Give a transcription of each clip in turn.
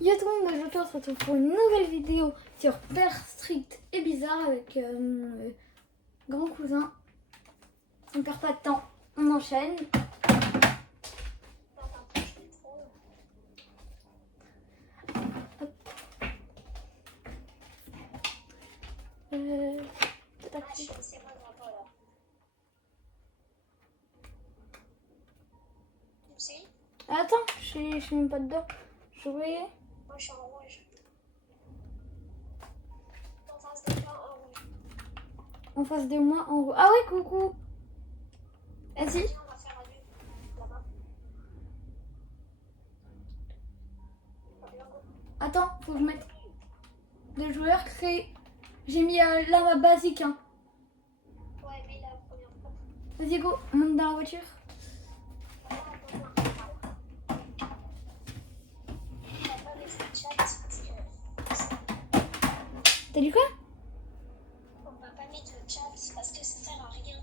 Yo tout le monde, aujourd'hui on se retrouve pour une nouvelle vidéo sur Père Strict et Bizarre avec mon grand cousin. On perd pas de temps, on enchaîne. Attends, je suis même pas dedans. Jouer. Moi je suis en rouge. En face de moi en rouge. En face de moi en rouge. Ah oui, coucou. Vas-y. On va faire à deux là-bas. Attends, faut que je mette de joueurs créés. J'ai mis là ma basique. Hein. Ouais, mais la première fois. Vas-y, go, on monte dans la voiture. T'as dit quoi? On va pas mettre le chat parce que ça sert à rien.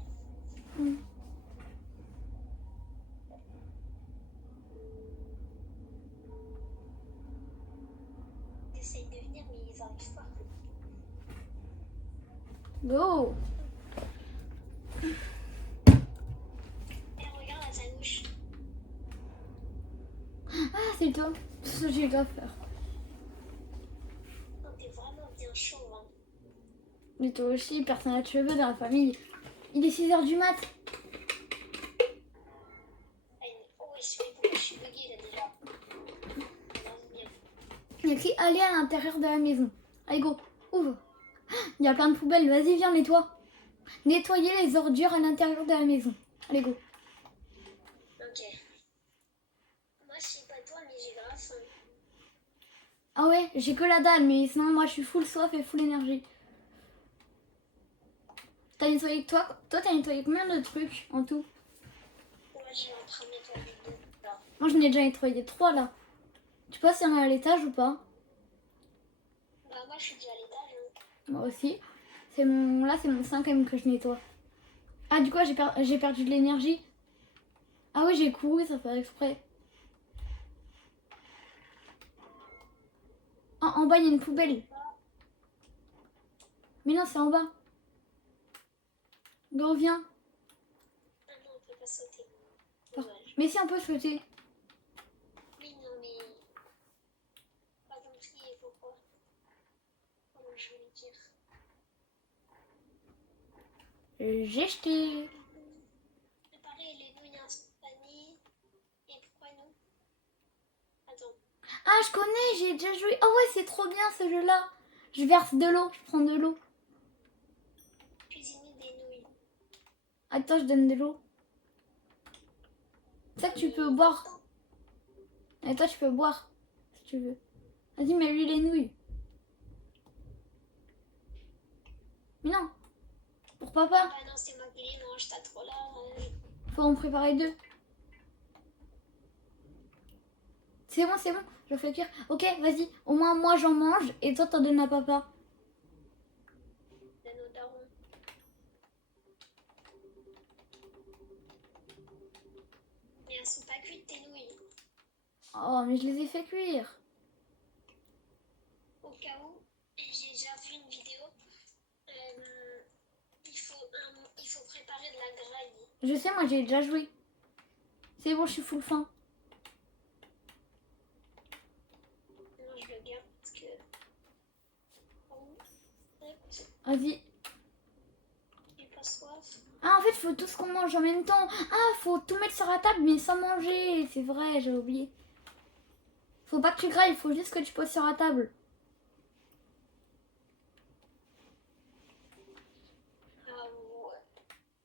Ils essayent de venir mais ils arrivent pas. Go. Et regarde à sa gauche. Ah, c'est toi. Ça, j'ai grave peur. Non, t'es vraiment bien chaud. Hein. Mais toi aussi, personne n'a de cheveux dans la famille. Il est 6h du mat. Oh, pourquoi je suis buguée là déjà? Il y a écrit aller à l'intérieur de la maison. Allez, go, ouvre. Il y a plein de poubelles. Vas-y, viens, nettoie. Nettoyer les ordures à l'intérieur de la maison. Allez, go. Ok. Moi, je sais pas toi, mais j'ai grave faim. Ah ouais, j'ai que la dalle, mais sinon, moi, je suis full soif et full énergie. T'as nettoyé que toi? Toi, t'as nettoyé combien de trucs en tout? Moi, j'ai en train de nettoyer deux là. Moi, j'en ai déjà nettoyé 3 là. Tu sais s'il y en a à l'étage ou pas? Bah, moi, je suis déjà à l'étage. Hein. Moi aussi. Là, c'est mon 5e que je nettoie. Ah, du coup, j'ai perdu de l'énergie. Ah oui, j'ai couru, ça fait exprès. En bas, il y a une poubelle. Mais non, c'est en bas. Go, viens. Ah non, on peut pas sauter. Ah. Dommage. Mais si, on peut sauter. Oui, non, mais... Pas compris, pourquoi? Comment je vais le dire? J'ai jeté. Préparer les nouilles instantanées. Et pourquoi nous? Attends. Ah, je connais, j'ai déjà joué. Oh ouais, c'est trop bien ce jeu-là. Je verse de l'eau, je prends de l'eau. Cuisiner des nouilles. Attends, je donne de l'eau. C'est ça que tu peux boire. Et toi, tu peux boire, si tu veux. Vas-y, mets-lui les nouilles. Mais non, pour papa. Ah non, c'est moi qui les mange, t'as trop là. Faut en préparer 2. C'est bon, je fais cuire. Ok, vas-y, au moins moi j'en mange et toi t'en donnes à papa. Donne au daron. Mais elles sont pas cuites tes nouilles. Oh, mais je les ai fait cuire. Au cas où, j'ai déjà vu une vidéo. Il faut préparer de la graille. Je sais, moi j'ai déjà joué. C'est bon, je suis full faim. Moi je le garde parce que... Vas-y. J'ai pas soif. Ah, en fait, faut tout ce qu'on mange en même temps. Ah, faut tout mettre sur la table, mais sans manger. C'est vrai, j'ai oublié. Faut pas que tu grailles, faut juste que tu poses sur la table. Ah ouais.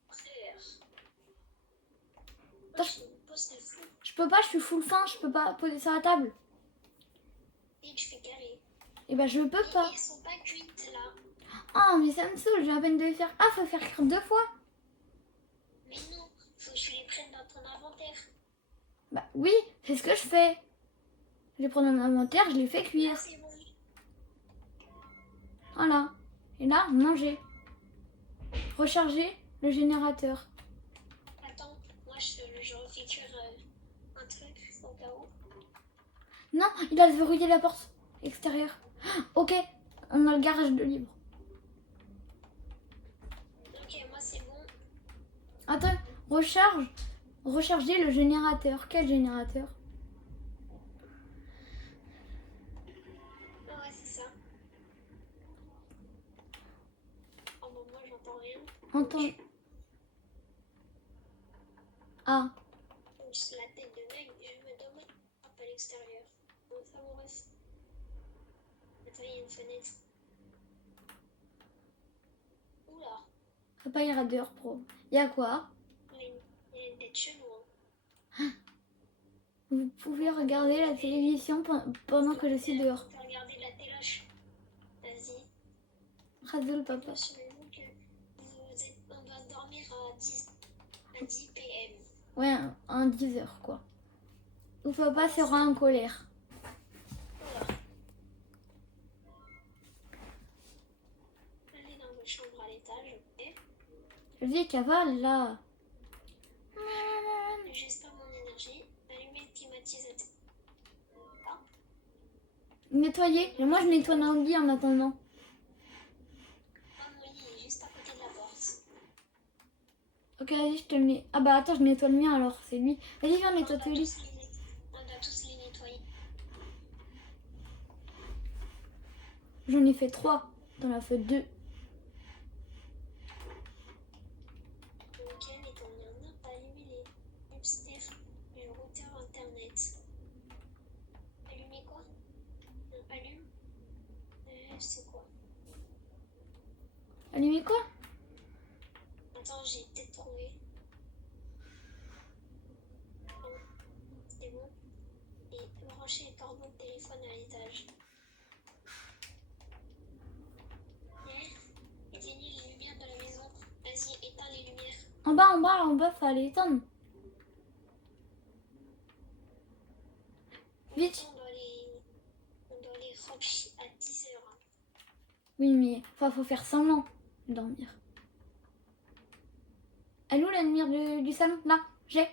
Frère. Attends, Je me pose de fou. je peux pas, je suis full faim, je peux pas poser sur la table. Et tu fais carré. Et bah, je peux Mais pas. elles sont pas cuites là. Oh, mais ça me saoule, je viens à peine de les faire. Ah, faut faire cuire 2 fois. Mais non, faut que tu les prennes dans ton inventaire. Bah oui, c'est ce que je fais. Je les prends dans mon inventaire, je les fais cuire. Ah, c'est bon. Voilà. Et là, manger. Recharger le générateur. Attends, moi je refais cuire un truc au cas où. Non, il a verrouillé la porte extérieure. Ok, on a le garage de libre. Ok, moi c'est bon. Attends, recharger le générateur. Quel générateur? Ah ouais, c'est ça. Oh bon, moi j'entends rien. Entends. Ah, Juste la tête de l'œil, je me demande à l'extérieur. Bon, ça me reste. Attends, il y a une fenêtre. Oula, Papa Irradieur Pro. Il y a quoi? il y a une tête chelou. Hein. Vous pouvez regarder la télévision pendant que je suis dehors. On peut regarder la téloche. Vas-y. Rasoul papa. Souvenez-vous que on doit dormir à 10 p.m. Ouais, un 10 heures quoi. Ou papa sera en colère. Oula. Allez dans votre chambre à l'étage, ok? Je dis cavale là. Juste pas mon énergie. Allumez le climatisateur. Ah, Nettoyer. Moi je nettoie mon lit en attendant. mon lit est juste à côté de la porte. Ok, vas-y, je te le mets. Ah bah attends, je nettoie le mien alors, c'est lui. Vas-y, viens nettoie ton lit. On doit tous les nettoyer. J'en ai fait 3. T'en as fait 2. Ok, mais quand il y en a, pas allumer les upstairs et le routeur internet. Allumer quoi? Allume. C'est quoi? Allumez quoi? Attends, j'ai peut-être trouvé. C'est bon. Et brancher les corbeaux de téléphone à l'étage. Éteignez les lumières de la maison. Vas-y, éteins les lumières. En bas, fallait éteindre. Vite. On doit les rocher à 10 heures. Hein. Oui, mais faut faire semblant de dormir. Elle est où la lumière du salon? Là, j'ai.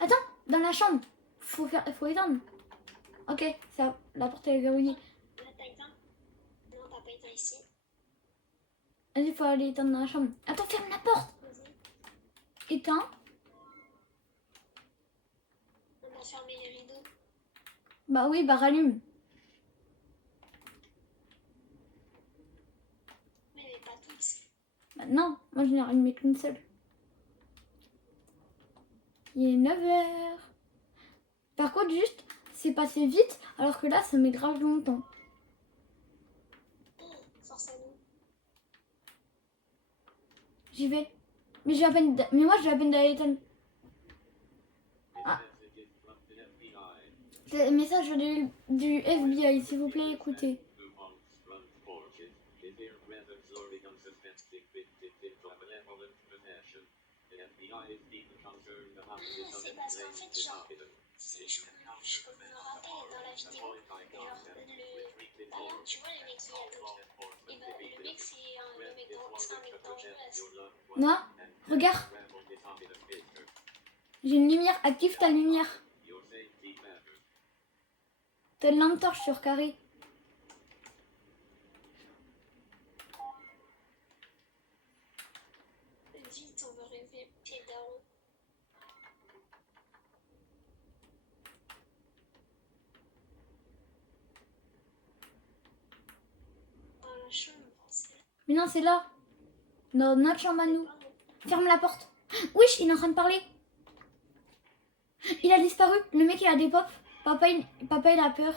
Attends, dans la chambre. Faut éteindre. Ok, ça, la porte est verrouillée. Là, t'as éteint? Non, t'as pas éteint ici. Vas-y, faut aller éteindre dans la chambre. Attends, ferme la porte. Vas-y. Éteins. On va fermer les rideaux. Bah oui, bah rallume. Mais pas toutes. Bah non, moi je n'ai rallumé qu'une seule. Il est 9h. Par contre, juste, c'est passé vite, alors que là, ça met grave longtemps. Force à nous. J'y vais. Mais moi, j'ai à peine d'aller éteindre. Ah. C'est un message du FBI, s'il vous plaît, écoutez. C'est parce qu'en fait, genre, je peux me rappeler dans la vidéo, genre, tu vois le mec qui a Tokyo. Et bah, le mec, c'est un mec dangereux. Non, regarde. J'ai une lumière, active ta lumière. T'as une lampe torche sur carré. Vite, on va rêver pied d'arôme. Dans la chambre, Mais non, c'est là. Dans notre chambre à nous. Ferme la porte. Wesh, il est en train de parler. Il a disparu. Le mec, il a des pops. Papa, il a peur.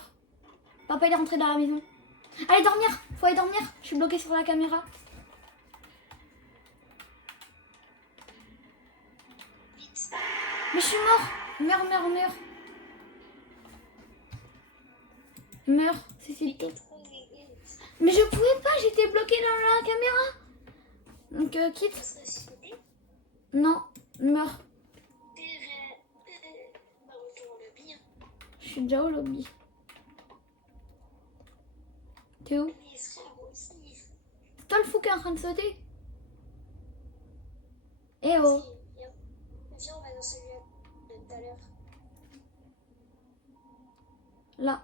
Papa, il est rentré dans la maison. Allez dormir. Faut aller dormir. Je suis bloquée sur la caméra. vite. Mais je suis mort. Meurs. Meurs, c'est si tôt. Mais je pouvais pas, j'étais bloquée dans la caméra. Donc quitte. Non, meurs. Je suis déjà au lobby. T'es où? C'est toi le fou qui est en train de sauter? Eh oh. Viens, on va dans celui de tout à l'heure. Là.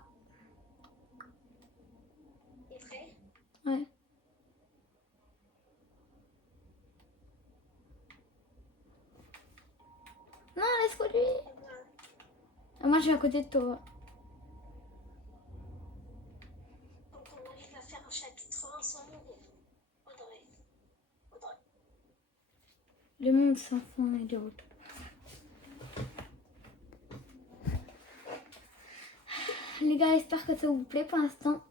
T'es prêt? Ouais. Non, laisse conduire. Et moi, Ah, moi, je suis à côté de toi. faut qu'on arrive à faire un chapitre 1 sans mourir. Audrey. Audrey. Le monde sans fond et de route. Les gars, j'espère que ça vous plaît pour l'instant.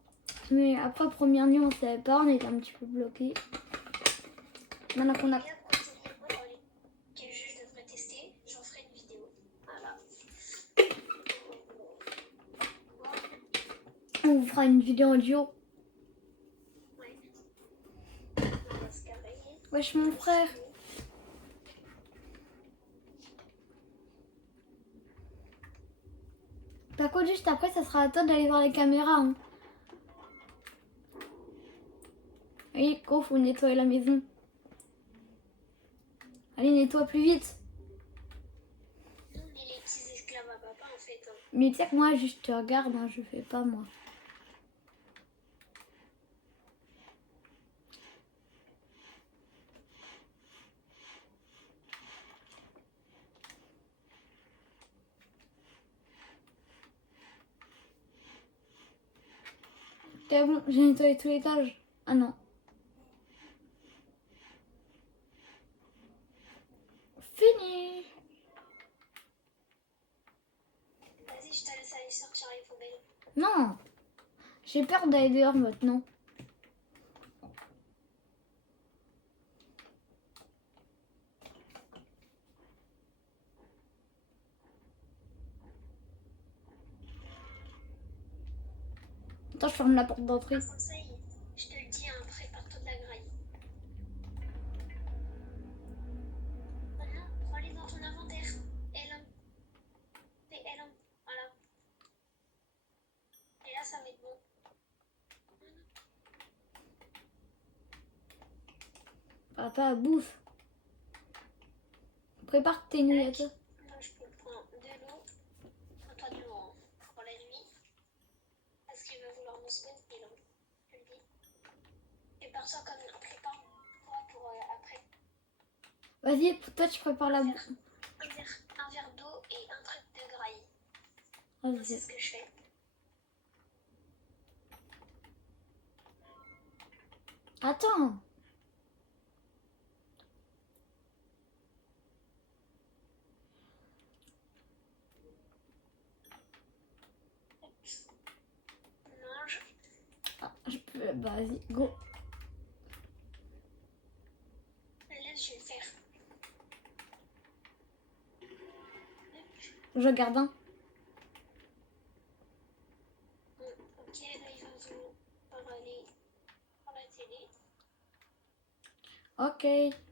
Mais après, première nuit, on savait pas, on était un petit peu bloqués. Maintenant qu'on a... Regarde, continue. Audrey. Quel jeu je devrais tester? J'en ferai une vidéo. Voilà. On vous fera une vidéo audio. Ouais. On va se carrer. Wesh, mon frère. Par contre, juste après, ça sera à toi d'aller voir les caméras. Hein. Oui, gros, faut nettoyer la maison. Allez, nettoie plus vite. Nous, on est les petits esclaves à papa, en fait. Hein. Mais tu sais que moi, juste je te regarde, hein, je fais pas moi. C'est bon, j'ai nettoyé tout l'étage. Ah non. Fini. Vas-y, je te laisse aller sortir les poubelles. Non. J'ai peur d'aller dehors maintenant. Attends, je ferme la porte d'entrée. Un conseil, je te le dis, hein, prépare-toi de la graille. Maintenant, prends-les dans ton inventaire. L1. Fais L1. Voilà. Et là, ça va être bon. Papa, bouffe. Prépare tes nuits à toi. Moi, je peux prendre de l'eau. Prends-toi de l'eau hein, pour la nuit. Parce qu'il va vouloir nous sauver, L1. Je le dis. Prépare-toi comme prépare-toi pour après. Vas-y, toi tu prépares la bouffe. Un verre d'eau et un truc de graille. Vas-y. C'est ce que je fais. Attends. On mange. Ah, je peux... Bah, vas-y, go. Laisse, je vais le faire. Je garde un. Ok, là, il va vouloir aller voir la télé. Ok.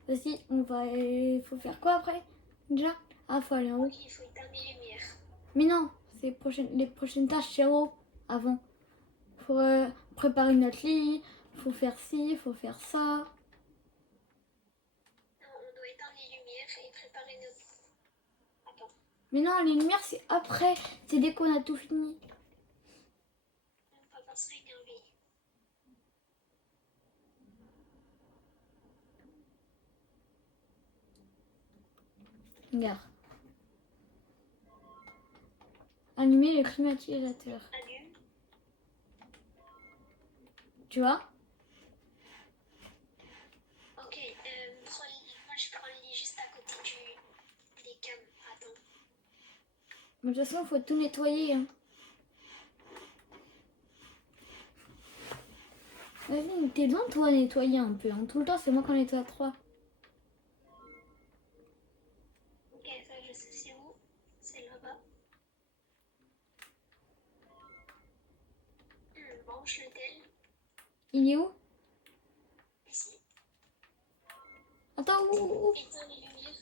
Vas-y, on va... Il faut faire quoi après? Déjà? Ah, faut aller en haut. Ok, il faut éteindre les lumières. Mais non, c'est les prochaines tâches, c'est en haut. Avant. Faut préparer notre lit. Faut faire ci, faut faire ça. Non, on doit éteindre les lumières et préparer nos... Attends. Mais non, les lumières, c'est après. C'est dès qu'on a tout fini. Papa serait énervé. Regarde. Allumer le climatisateur. Allume. Tu vois? Ok, moi je prends le lit juste à côté des cams. Attends. De toute façon, il faut tout nettoyer. Hein. Vas-y, t'es loin toi nettoyer un peu. Hein. Tout le temps, c'est moi qui en nettoie 3. Ok, ça je sais c'est où. C'est là-bas. Branche le tel. Il est où? Ici. Attends, où? Éteins les lumières.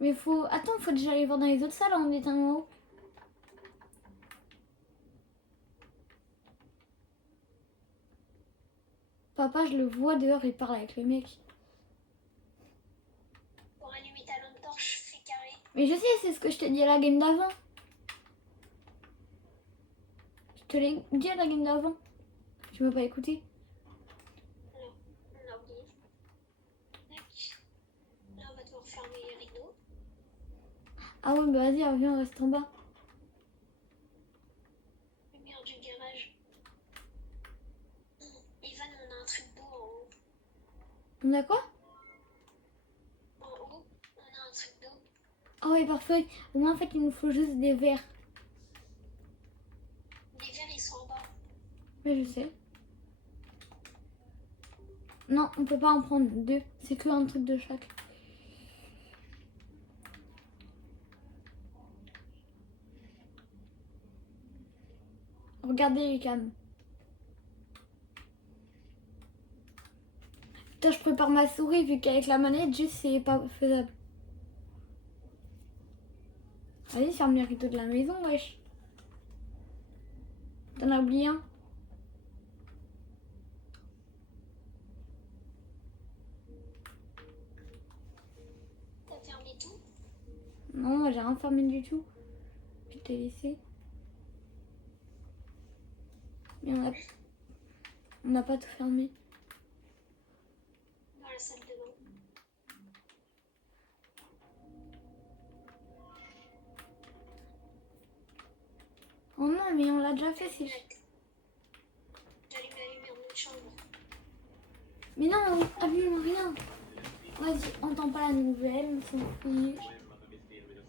Mais faut... Attends, faut déjà aller voir dans les autres salles en étant en haut. Papa, je le vois dehors, il parle avec le mec. Pour allumer ta lampe torche, fais carré. Mais je sais, c'est ce que je t'ai dit à la game d'avant. te l'ai dit à la game d'avant. Tu m'as pas écouté. Non, on a oublié. Tac. Là, on va devoir fermer les rideaux. Ah oui, bah vas-y, viens, on reste en bas. Lumière du garage. Ivan, on a un truc beau en haut. On a quoi? En haut, on a un truc d'eau. Ah ouais, parfait. Au moins, en fait, il nous faut juste des verres. Les verres, ils sont en bas. Mais je sais. Non, on peut pas en prendre deux. C'est que un truc de chaque. Regardez les cams. Putain, je prépare ma souris vu qu'avec la manette, juste c'est pas faisable. Vas-y, ferme les rideaux de la maison, wesh. T'en as oublié un? T'as fermé tout? Non, moi j'ai rien fermé du tout. Je t'ai laissé. Mais on n'a pas tout fermé. Dans la salle de bain. Oh non, mais on l'a déjà fait, c'est... J'allume la lumière de notre chambre. Mais non, on allume rien. Vas-y, on entend pas la nouvelle, on s'en fiche.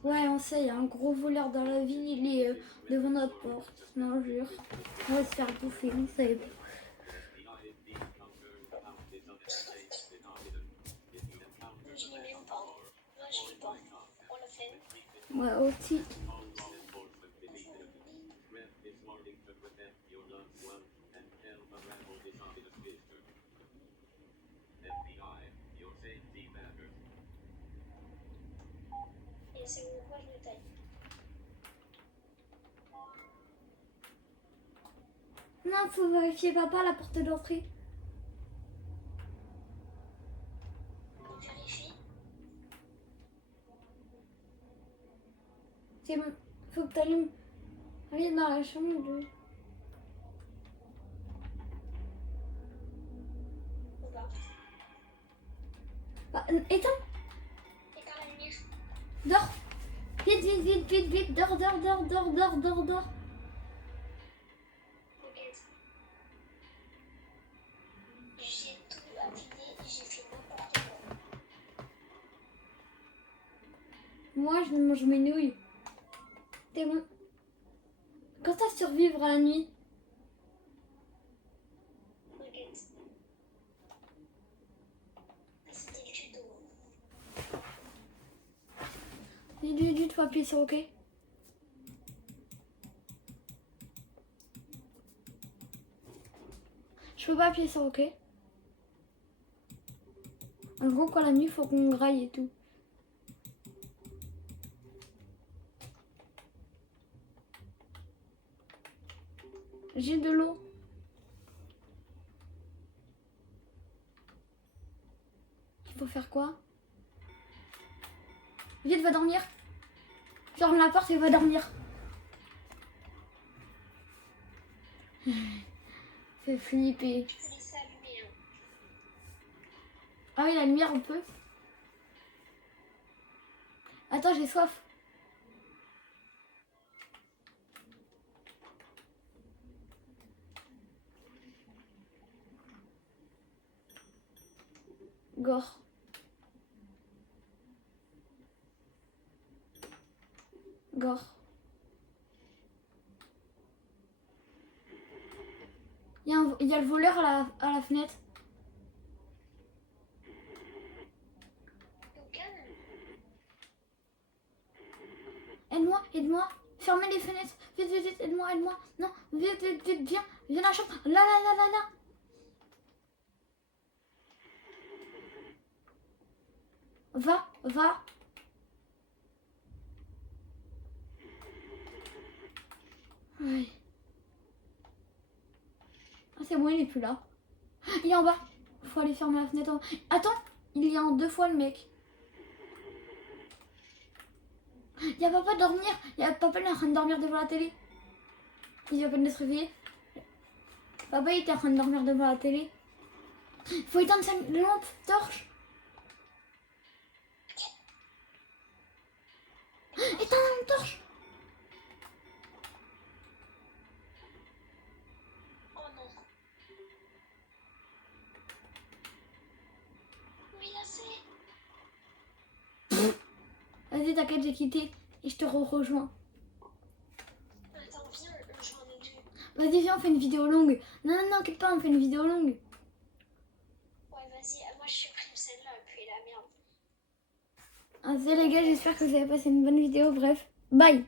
Ouais, on sait, il y a un gros voleur dans la ville, il est devant notre porte. Non, jure. On va se faire bouffer, on sait. Je l'ai même pas. Moi, je l'ai pas. On l'a fait. Ouais, aussi. Et c'est où quoi je le taille. Non, faut vérifier papa la porte d'entrée. On vérifie. C'est bon, faut que t'allumes. Viens dans la chambre. On va. Bah, éteins, Éteins la lumière. dors. Vite, vite, vite, vite, vite, dors, dors, dors, dors, dors, dors, dors. Regarde. J'ai tout affiné. J'ai fait n'importe quoi. Moi, je mange mes nouilles. C'est bon. Quand ça survivre à la nuit? Regarde. Mais c'était le tuto. Vite, faut appuyer sur OK. Je peux pas appuyer sur OK. En gros, quand la nuit, faut qu'on graille et tout. J'ai de l'eau. Il faut faire quoi? Vite, va dormir. Ferme la porte et va dormir. Fait flipper. Je peux laisser allumer. Hein. Ah oui, la lumière, on peut. Attends, j'ai soif. Gore. Gore. Il y a le voleur à la fenêtre. Au calme. Aide-moi, aide-moi. Fermez les fenêtres. Vite, vite, vite, aide-moi, aide-moi. Non, vite, vite, vite, viens. Viens dans la chambre. Là, là, là, là, là. Va, va. Ouais. Ah, c'est bon, il est plus là. Il est en bas. Faut aller fermer la fenêtre. Attends, il y a en 2 fois le mec. Il y a papa dormir. Il y a papa, il est en train de dormir devant la télé. Il vient à peine de se réveiller. Papa, il était en train de dormir devant la télé. Faut éteindre sa lampe, torche. Éteins la lampe, torche. Oh non. Oui, là c'est. Vas-y, t'inquiète, j'ai quitté. Et je te rejoins. Attends, viens, j'en ai deux. Vas-y, viens, on fait une vidéo longue. Non, non, non, quitte pas, on fait une vidéo longue. Ouais, vas-y, moi je supprime celle-là et puis la merde. Vas-y les gars, j'espère que vous avez passé une bonne vidéo. Bref, bye.